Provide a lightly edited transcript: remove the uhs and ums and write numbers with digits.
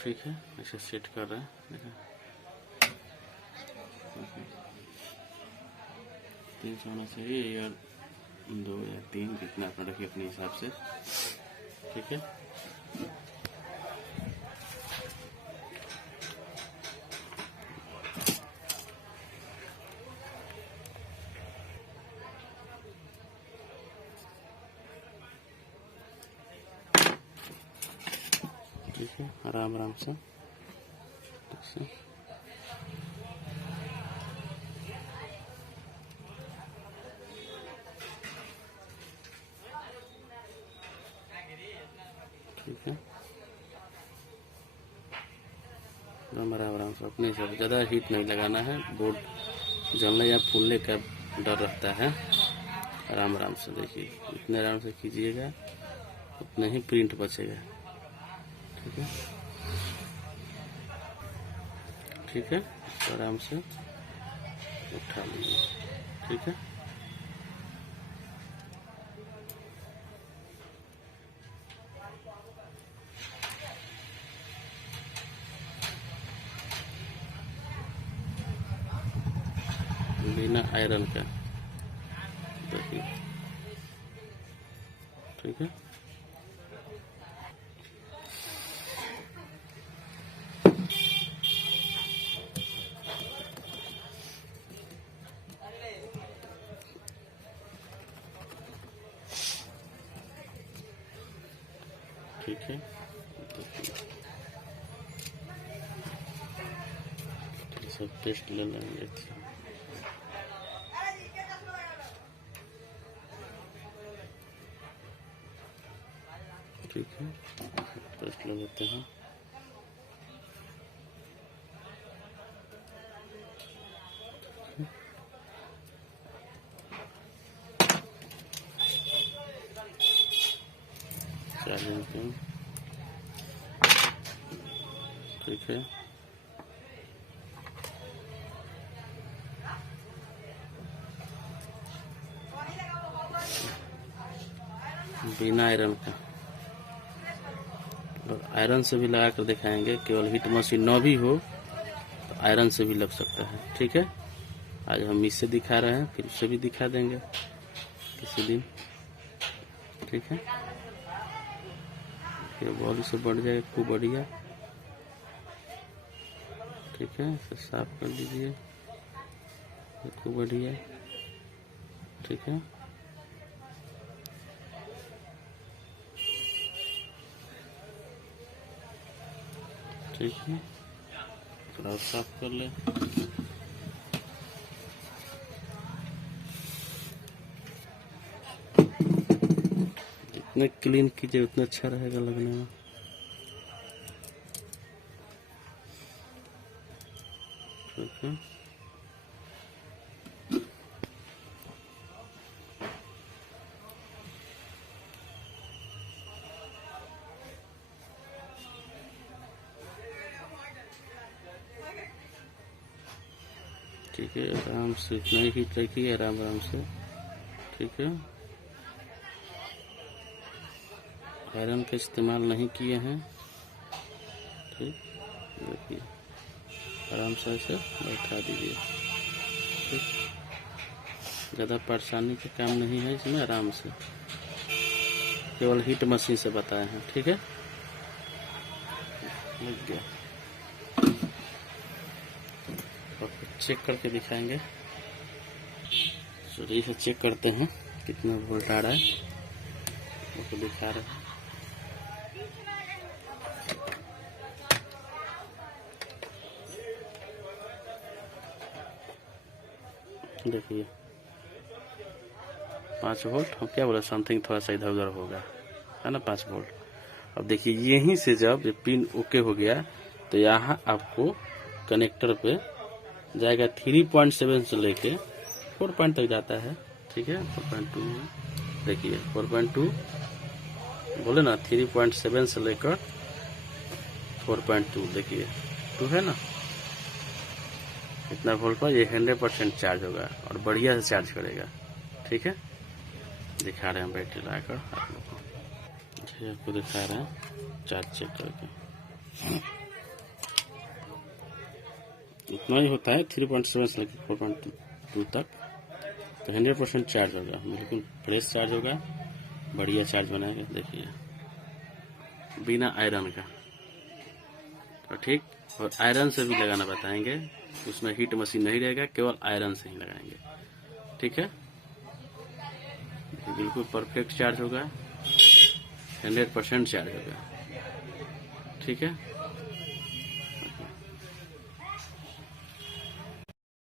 ठीक है, इसे सेट कर रहे हैं। देखिए 300 होना चाहिए या 2 या 3, जितना अपना रखिए अपने हिसाब से। ठीक है, ठीक है, आराम आराम से ठीक है, आराम से अपने हिसाब से। ज़्यादा हीट नहीं लगाना है, बोर्ड जलने या फूलने का डर रहता है। आराम आराम से देखिए, इतने आराम से कीजिएगा उतना ही प्रिंट बचेगा। ठीक है, ठीक है, तो आराम से उठा लीजिए। ठीक है, बिना आयरन का देखिए। ठीक है, ठीक है, सब टेस्ट ले लेंगे। ठीक है, टेस्ट ले लेते हैं। चार्जिंग पिन, ठीक है, बिना आयरन का। और आयरन से भी लगा कर दिखाएंगे, केवल हीट मशीन न भी हो तो आयरन से भी लग सकता है। ठीक है, आज हम इससे दिखा रहे हैं, फिर उससे भी दिखा देंगे किसी दिन। ठीक है, फिर बॉडी से बढ़ जाएगा खूब बढ़िया। ठीक है, इसे साफ कर लीजिए खूब बढ़िया। ठीक है, ठीक है, थोड़ा साफ कर ले। जितने क्लीन कीजिए उतना अच्छा रहेगा लगने में। ठीक है, ठीक है, आराम से इतना ही हीट रखिए, आराम आराम से। ठीक है, आयरन का इस्तेमाल नहीं किए हैं। ठीक, देखिए आराम से ऐसे बैठा दीजिए। ठीक, ज़्यादा परेशानी का काम नहीं है इसमें, आराम से, केवल हीट मशीन से बताए हैं। ठीक है, लग गया। और चेक करके दिखाएंगे। चलिए इसे चेक करते हैं कितना वोल्ट आ रहा है, वो तो दिखा रहे हैं। देखिए 5 वोल्ट, हम क्या बोले, समथिंग थोड़ा सा इधर उधर होगा, है ना, 5 वोल्ट। अब देखिए यहीं से जब ये पिन ओके हो गया तो यहाँ आपको कनेक्टर पे जाएगा 3.7 से लेके 4 पॉइंट तक जाता है। ठीक है, 4.2 देखिए 4.2 बोले ना, 3.7 से लेकर 4.2 देखिए 2 है ना, इतना वोल्ट पर ये 100% चार्ज होगा और बढ़िया से चार्ज करेगा। ठीक है, दिखा रहे हैं बैटरी लगाकर आप लोग को, आपको दिखा रहे हैं चार्ज चेक करके। इतना ही होता है 3.7 से लेकर 4.2 तक। तो 100% चार्ज होगा, बिल्कुल फ्रेश चार्ज होगा, बढ़िया चार्ज बनाएगा। देखिए बिना आयरन का, तो ठीक। और आयरन से भी लगाना बताएंगे, उसमें हीट मशीन नहीं रहेगा, केवल आयरन से ही लगाएंगे, ठीक है। बिल्कुल परफेक्ट चार्ज होगा, 100% चार्ज होगा, ठीक है।